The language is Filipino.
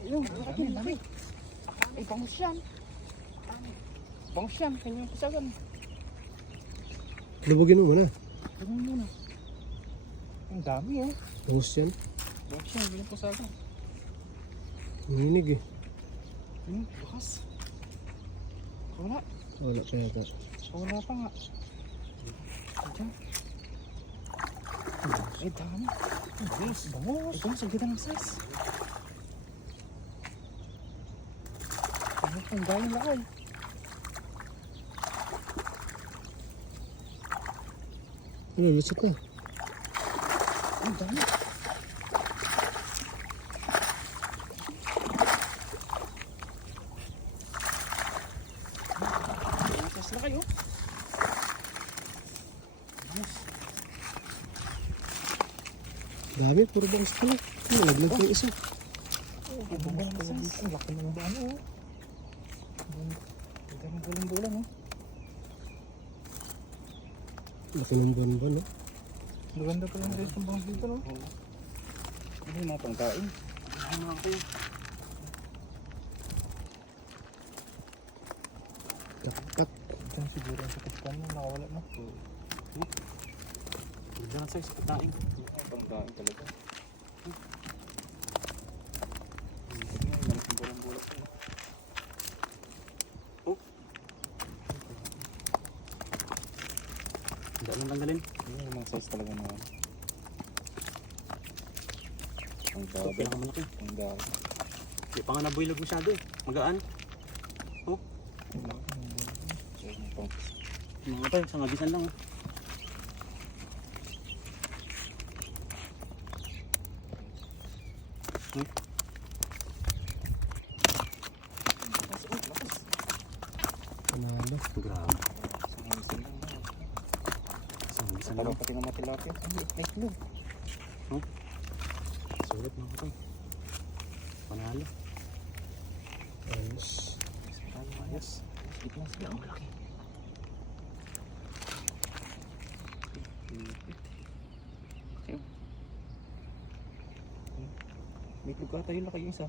Ayun, dami. Ay, bangus yan. Bangus yan, kanyang kusagan. Lubugin mo muna. Lubugin mo muna. Ang dami eh. Bangus yan. Bangus yan, kanyang kusagan. Nanginig eh. Bukas. Wala. Wala kaya ka. Wala pa nga. Diyan. Ay, dami. Bangus. Bangus. Bangus, ang ganda ng size. Ang daming lakay. Ano, lusot na. Ang dami. Lakas na kayo. Dami, puro bangus pala. Nalaglag ko yung isa. Ang laki ng bano. Ang daming bulang-bulang. Laki ng buwan-buwan eh. Maganda pa lang guys yung bangus dito, no? Ano yung mga pangkain? Ano mga kayo? Takpat. Diyan siguro ang sakit pa niya, nakawala na. Diyan ang size, pagkain. Pangkain talaga. Hindi lang tanggalin. Yun yung mga size talaga na ang dami. Pinakamalaki. Ang dami. Hindi pa nga nabuilag masyado eh. Magaan. Oh. Mga pa, sa ngabisan lang oh. Panalo. Grabe. Parang pati ng matilapia. Ang liit na Sulit mga kapay. Panalo. Ayos. Ayos. Liit na sila. Ang malaki. May itlog ata yung laki yung isa.